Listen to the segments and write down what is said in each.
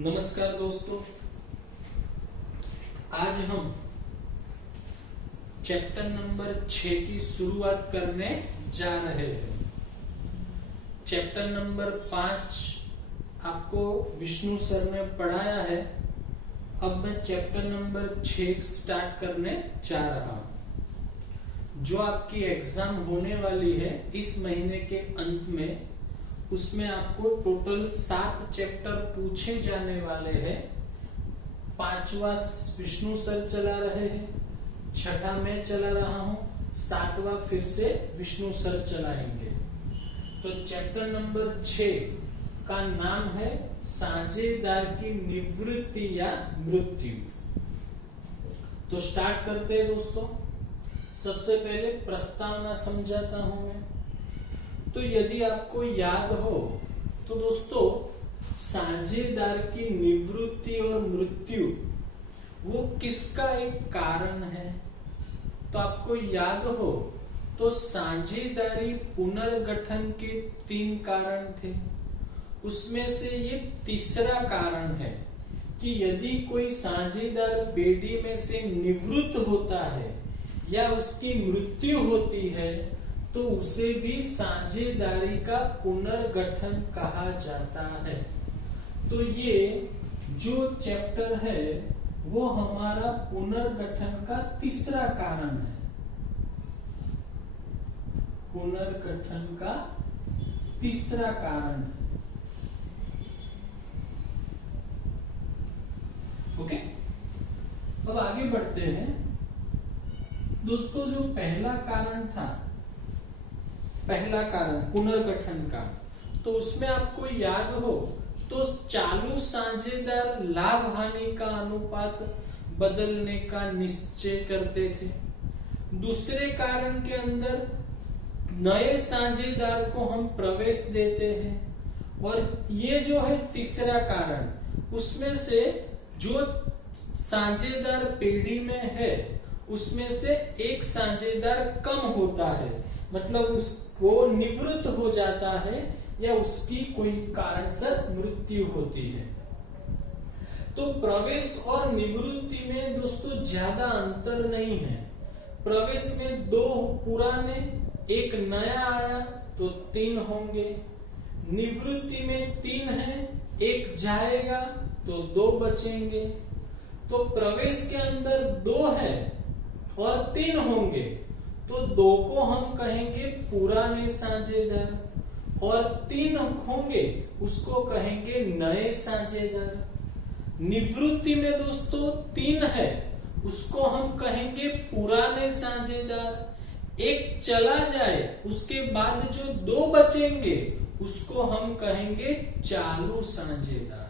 नमस्कार दोस्तों, आज हम चैप्टर नंबर 6 की शुरुआत करने जा रहे हैं। चैप्टर नंबर 5 आपको विष्णु सर ने पढ़ाया है। अब मैं चैप्टर नंबर 6 स्टार्ट करने जा रहा हूं। जो आपकी एग्जाम होने वाली है इस महीने के अंत में, उसमें आपको टोटल 7 चैप्टर पूछे जाने वाले हैं। 5वां विष्णु सर चला रहे हैं, 6ठा मैं चला रहा हूं, 7वां फिर से विष्णु सर चलाएंगे। तो चैप्टर नंबर 6 का नाम है साझेदार की निवृत्ति या मृत्यु। तो स्टार्ट करते हैं दोस्तों। सबसे पहले प्रस्तावना समझाता हूं मैं। तो यदि आपको याद हो तो दोस्तों, साझेदार की निवृत्ति और मृत्यु वो किसका एक कारण है। तो आपको याद हो तो साझेदारी पुनर्गठन के 3 कारण थे। उसमें से ये तीसरा कारण है कि यदि कोई साझेदार पेढ़ी में से निवृत्त होता है या उसकी मृत्यु होती है तो उसे भी साझेदारी का पुनर्गठन कहा जाता है। तो ये जो चैप्टर है वो हमारा पुनर्गठन का तीसरा कारण है। पुनर्गठन का तीसरा कारण है। ओके, अब आगे बढ़ते हैं दोस्तों। जो पहला कारण था, पहला कारण पुनर्गठन का, तो उसमें आपको याद हो तो चालू साझेदार लाभ हानि का अनुपात बदलने का निश्चय करते थे। दूसरे कारण के अंदर नए साझेदार को हम प्रवेश देते हैं। और ये जो है तीसरा कारण, उसमें से जो साझेदार पेढ़ी में है उसमें से एक साझेदार कम होता है, मतलब वो निवृत्त हो जाता है या उसकी कोई कारण से मृत्यु होती है। तो प्रवेश और निवृत्ति में दोस्तों ज्यादा अंतर नहीं है। प्रवेश में 2 पुराने, एक नया आया तो 3 होंगे। निवृत्ति में 3 है, एक जाएगा तो 2 बचेंगे। तो प्रवेश के अंदर 2 है और 3 होंगे तो 2 को हम कहेंगे पुराने साझेदार और 3 होंगे उसको कहेंगे नए साझेदार। निवृत्ति में दोस्तों 3 है, उसको हम कहेंगे पुराने साझेदार। एक चला जाए उसके बाद जो 2 बचेंगे उसको हम कहेंगे चालू साझेदार।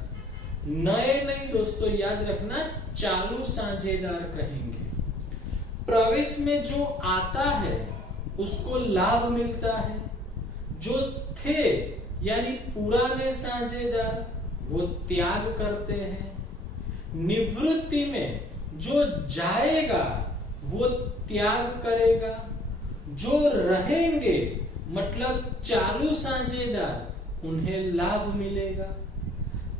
नए नहीं दोस्तों, याद रखना, चालू साझेदार कहेंगे। प्रवेश में जो आता है उसको लाभ मिलता है। जो थे यानी पुराने साझेदार वो त्याग करते हैं। निवृत्ति में जो जाएगा वो त्याग करेगा। जो रहेंगे मतलब चालू साझेदार, उन्हें लाभ मिलेगा।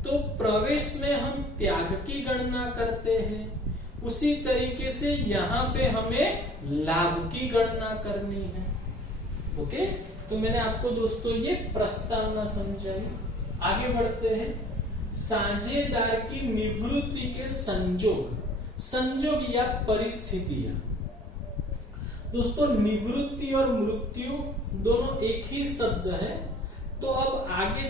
तो प्रवेश में हम त्याग की गणना करते हैं, उसी तरीके से यहां पे हमें लाभ की गणना करनी है। ओके, तो मैंने आपको दोस्तों ये प्रस्तावना समझाई। आगे बढ़ते हैं। साझेदार की निवृत्ति के संजोग या परिस्थितियां। दोस्तों, निवृत्ति और मृत्यु दोनों एक ही शब्द है। तो अब आगे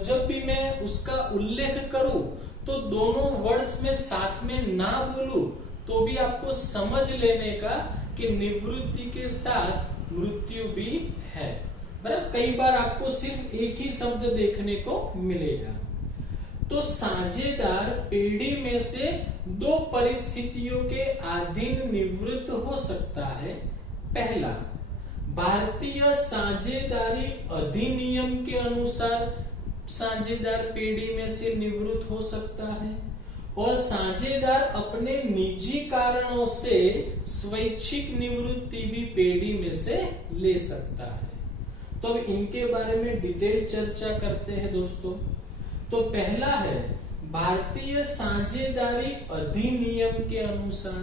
जब भी मैं उसका उल्लेख करूं तो दोनों वर्ड्स में साथ में ना बोलूं तो भी आपको समझ लेने का कि निवृत्ति के साथ मृत्यु भी है। बराबर, कई बार आपको सिर्फ एक ही शब्द देखने को मिलेगा। तो साझेदार पेढ़ी में से 2 परिस्थितियों के अधीन निवृत्त हो सकता है। पहला, भारतीय साझेदारी अधिनियम के अनुसार साझेदार पेढ़ी में से निवृत्त हो सकता है, और साझेदार अपने निजी कारणों से स्वैच्छिक निवृत्ति भी पेढ़ी में से ले सकता है। तो अब इनके बारे में डिटेल चर्चा करते हैं दोस्तों। तो पहला है भारतीय साझेदारी अधिनियम के अनुसार,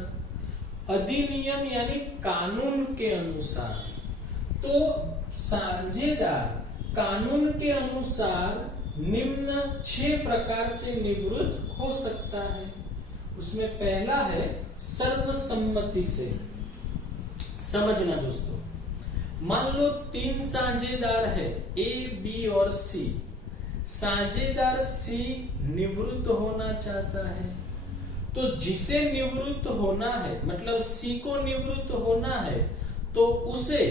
अधिनियम यानी कानून के अनुसार, तो साझेदार कानून के अनुसार निम्न 6 प्रकार से निवृत्त हो सकता है। उसमें पहला है सर्वसम्मति से। समझना दोस्तों, मान लो 3 साझेदार है ए, बी और सी। साझेदार सी निवृत्त होना चाहता है, तो जिसे निवृत्त होना है, मतलब सी को निवृत्त होना है, तो उसे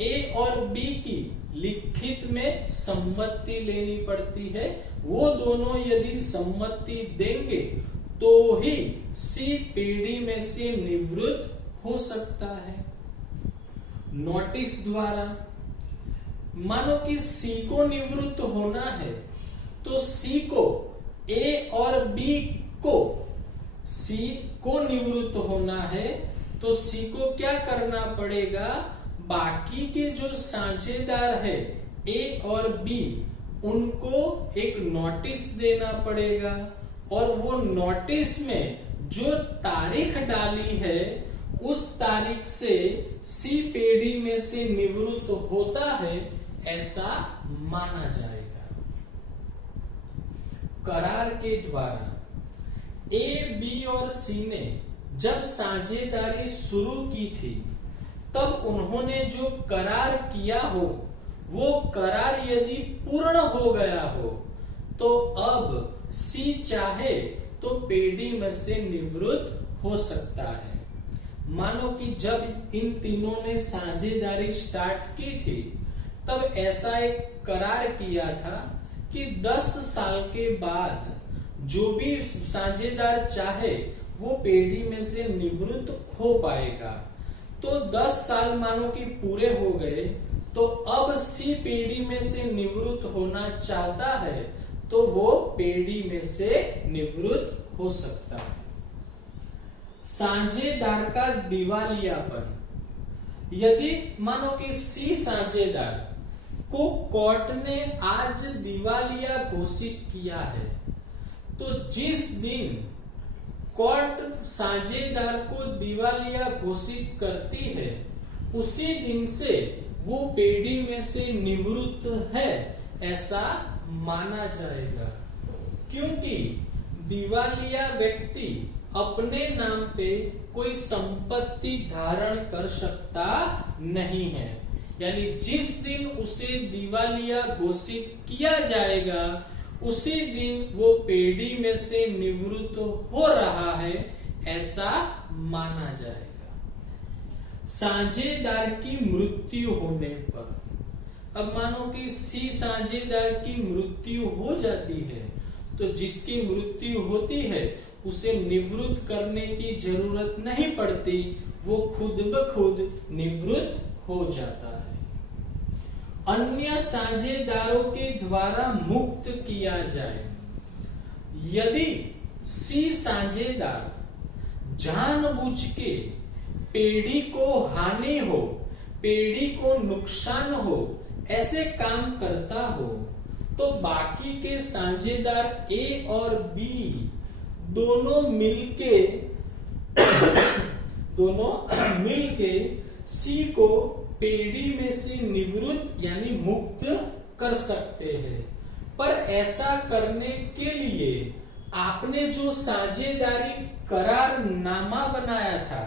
ए और बी की लिखित में सम्मति लेनी पड़ती है। वो दोनों यदि सम्मति देंगे तो ही सी पेढ़ी में से निवृत्त हो सकता है। नोटिस द्वारा, मानो कि सी को निवृत्त होना है, तो सी को ए और बी को, सी को निवृत्त होना है तो सी को क्या करना पड़ेगा, बाकी के जो साझेदार है ए और बी, उनको एक नोटिस देना पड़ेगा, और वो नोटिस में जो तारीख डाली है उस तारीख से सी पेढ़ी में से निवृत्त होता है, ऐसा माना जाएगा। करार के द्वारा ए, बी और सी ने जब साझेदारी शुरू की थी, तब उन्होंने जो करार किया हो, वो करार यदि पूर्ण हो गया हो, तो अब सी चाहे तो पेढ़ी में से निवृत्त हो सकता है। मानो कि जब इन तीनों ने साझेदारी स्टार्ट की थी, तब ऐसा एक करार किया था कि 10 साल के बाद जो भी साझेदार चाहे वो पेढ़ी में से निवृत्त हो पाएगा। तो 10 साल मानो कि पूरे हो गए, तो अब सी पेढ़ी में से निवृत्त होना चाहता है, तो वो पेढ़ी में से निवृत्त हो सकता है। साझेदार का दिवालियापन, यदि मानो कि सी साझेदार को कोर्ट ने आज दिवालिया घोषित किया है, तो जिस दिन कोर्ट साझेदार को दिवालिया घोषित करती है, उसी दिन से वो पेढ़ी में से निवृत्त है, ऐसा माना जाएगा। क्योंकि दिवालिया व्यक्ति अपने नाम पे कोई संपत्ति धारण कर सकता नहीं है, यानी जिस दिन उसे दिवालिया घोषित किया जाएगा, उसी दिन वो पेढ़ी में से निवृत्त हो रहा है, ऐसा माना जाएगा। साझेदार की मृत्यु होने पर, अब मानो कि सी साझेदार की मृत्यु हो जाती है, तो जिसकी मृत्यु होती है उसे निवृत्त करने की जरूरत नहीं पड़ती, वो खुद ब खुद निवृत्त हो जाता है। अन्य साझेदारों के द्वारा मुक्त किया जाए, यदि सी साझेदार जानबूझ के पेढ़ी को हानि हो, पेढ़ी को नुकसान हो, ऐसे काम करता हो, तो बाकी के साझेदार ए और बी दोनों मिलके सी को पेढ़ी में से निवृत्त यानी मुक्त कर सकते हैं। पर ऐसा करने के लिए आपने जो साझेदारी करारनामा बनाया था,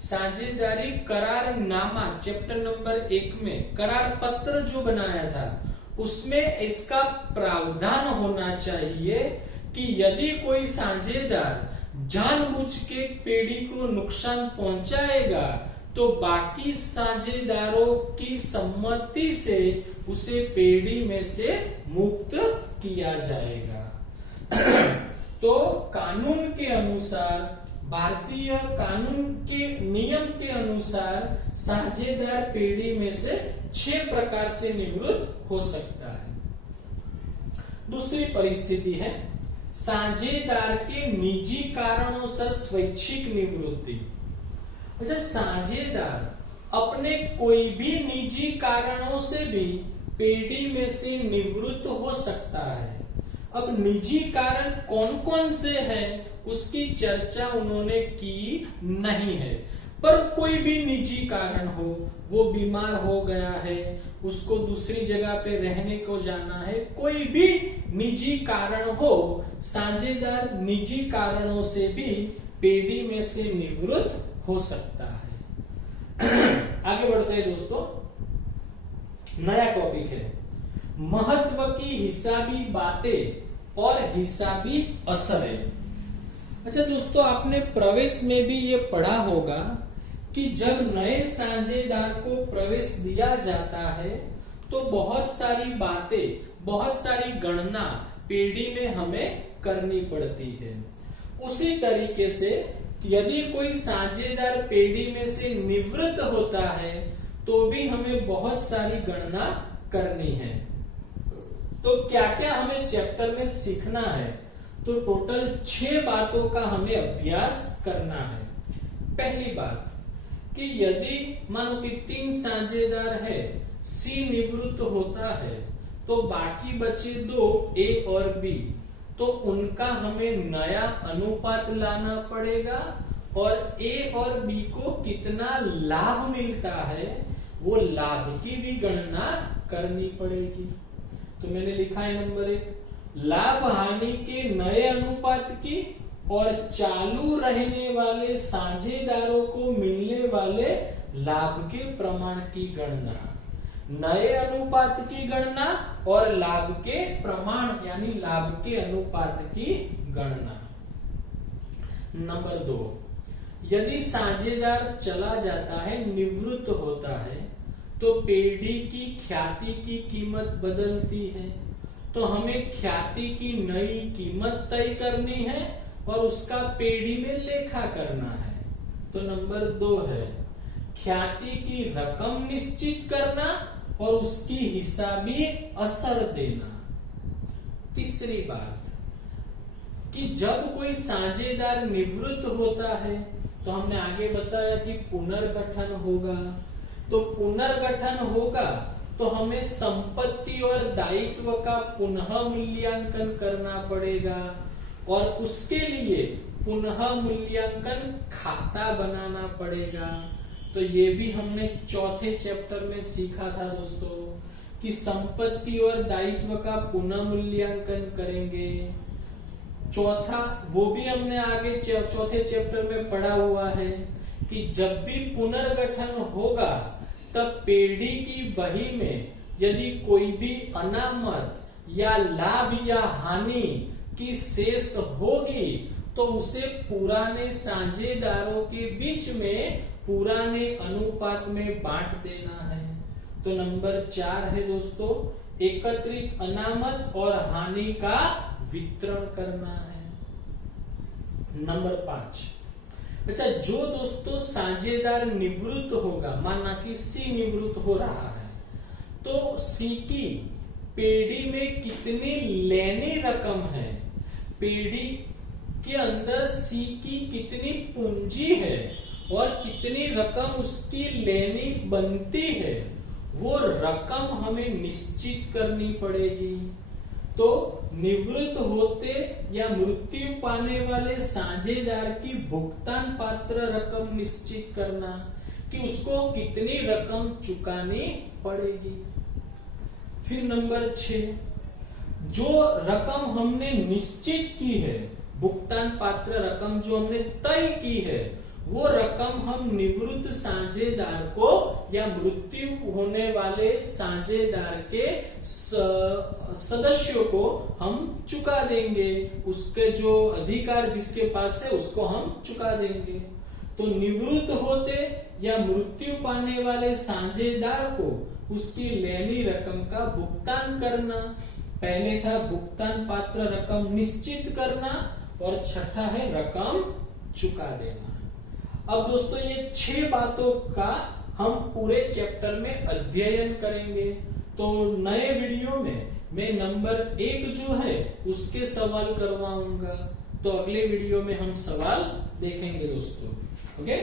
साझेदारी करारनामा चैप्टर नंबर 1 में करार पत्र जो बनाया था, उसमें इसका प्रावधान होना चाहिए कि यदि कोई साझेदार जानबूझ के पेढ़ी को नुकसान पहुंचाएगा, तो बाकी साझेदारों की सम्मति से उसे पेढ़ी में से मुक्त किया जाएगा। तो कानून के अनुसार, भारतीय कानून के नियम के अनुसार साझेदार पेढ़ी में से 6 प्रकार से निवृत्त हो सकता है। दूसरी परिस्थिति है साझेदार के निजी कारणों से स्वैच्छिक निवृत्ति। अच्छा, साझेदार अपने कोई भी निजी कारणों से भी पेढ़ी में से निवृत्त हो सकता है। अब निजी कारण कौन कौन से हैं उसकी चर्चा उन्होंने की नहीं है, पर कोई भी निजी कारण हो, वो बीमार हो गया है, उसको दूसरी जगह पे रहने को जाना है, कोई भी निजी कारण हो, साझेदार निजी कारणों से भी पेढ़ी में से निवृत्त हो सकता है। आगे बढ़ते हैं दोस्तों, नया टॉपिक है महत्व की हिसाबी बातें और हिसाबी असरें। अच्छा दोस्तों, आपने प्रवेश में भी ये पढ़ा होगा कि जब नए साझेदार को प्रवेश दिया जाता है तो बहुत सारी बातें, बहुत सारी गणना पेढ़ी में हमें करनी पड़ती है। उसी तरीके से यदि कोई साझेदार पेढ़ी में से निवृत्त होता है तो भी हमें बहुत सारी गणना करनी है। तो क्या क्या हमें चैप्टर में सीखना है, तो टोटल 6 बातों का हमें अभ्यास करना है। पहली बात कि यदि मानो कि 3 साझेदार है, सी निवृत्त होता है तो बाकी बचे 2 ए और बी, तो उनका हमें नया अनुपात लाना पड़ेगा और ए और बी को कितना लाभ मिलता है वो लाभ की भी गणना करनी पड़ेगी। तो मैंने लिखा है नंबर 1, लाभ हानि के नए अनुपात की और चालू रहने वाले साझेदारों को मिलने वाले लाभ के प्रमाण की गणना, नए अनुपात की गणना और लाभ के प्रमाण यानी लाभ के अनुपात की गणना। नंबर 2, यदि साझेदार चला जाता है, निवृत्त होता है, तो पेढ़ी की ख्याति की कीमत बदलती है, तो हमें ख्याति की नई कीमत तय करनी है और उसका पेढ़ी में लेखा करना है। तो नंबर 2 है ख्याति की रकम निश्चित करना और उसकी हिसाबी असर देना। तीसरी बात कि जब कोई साझेदार निवृत्त होता है तो हमने आगे बताया कि पुनर्गठन होगा, तो पुनर्गठन होगा तो हमें संपत्ति और दायित्व का पुनः मूल्यांकन करना पड़ेगा और उसके लिए पुनः मूल्यांकन खाता बनाना पड़ेगा। तो ये भी हमने चौथे चैप्टर में सीखा था दोस्तों कि संपत्ति और दायित्व का पुनः मूल्यांकन करेंगे। चौथा वो भी हमने आगे चौथे चैप्टर में पढ़ा हुआ है कि जब भी पुनर्गठन होगा तब पेढ़ी की बही में यदि कोई भी अनामत या लाभ या हानि की शेष होगी तो उसे पुराने साझेदारों के बीच में पुराने अनुपात में बांट देना है। तो नंबर 4 है दोस्तों एकत्रित अनामत और हानि का वितरण करना है। नंबर 5, अच्छा जो दोस्तों साझेदार निवृत्त होगा, माना कि सी निवृत्त हो रहा है, तो सी की पेढ़ी में कितनी लेनी रकम है, पेढ़ी के अंदर सी की कितनी पूंजी है और कितनी रकम उसकी लेनी बनती है, वो रकम हमें निश्चित करनी पड़ेगी। तो निवृत्त होते या मृत्यु पाने वाले साझेदार की भुगतान पात्र रकम निश्चित करना कि उसको कितनी रकम चुकानी पड़ेगी। फिर नंबर 6, जो रकम हमने निश्चित की है, भुगतान पात्र रकम जो हमने तय की है, वो रकम हम निवृत्त साझेदार को या मृत्यु होने वाले साझेदार के सदस्यों को हम चुका देंगे, उसके जो अधिकार जिसके पास है उसको हम चुका देंगे। तो निवृत्त होते या मृत्यु पाने वाले साझेदार को उसकी लेनी रकम का भुगतान करना, पहले था भुगतान पात्र रकम निश्चित करना और छठा है रकम चुका देना। अब दोस्तों ये 6 बातों का हम पूरे चैप्टर में अध्ययन करेंगे। तो नए वीडियो में मैं नंबर 1 जो है उसके सवाल करवाऊंगा, तो अगले वीडियो में हम सवाल देखेंगे दोस्तों। ओके।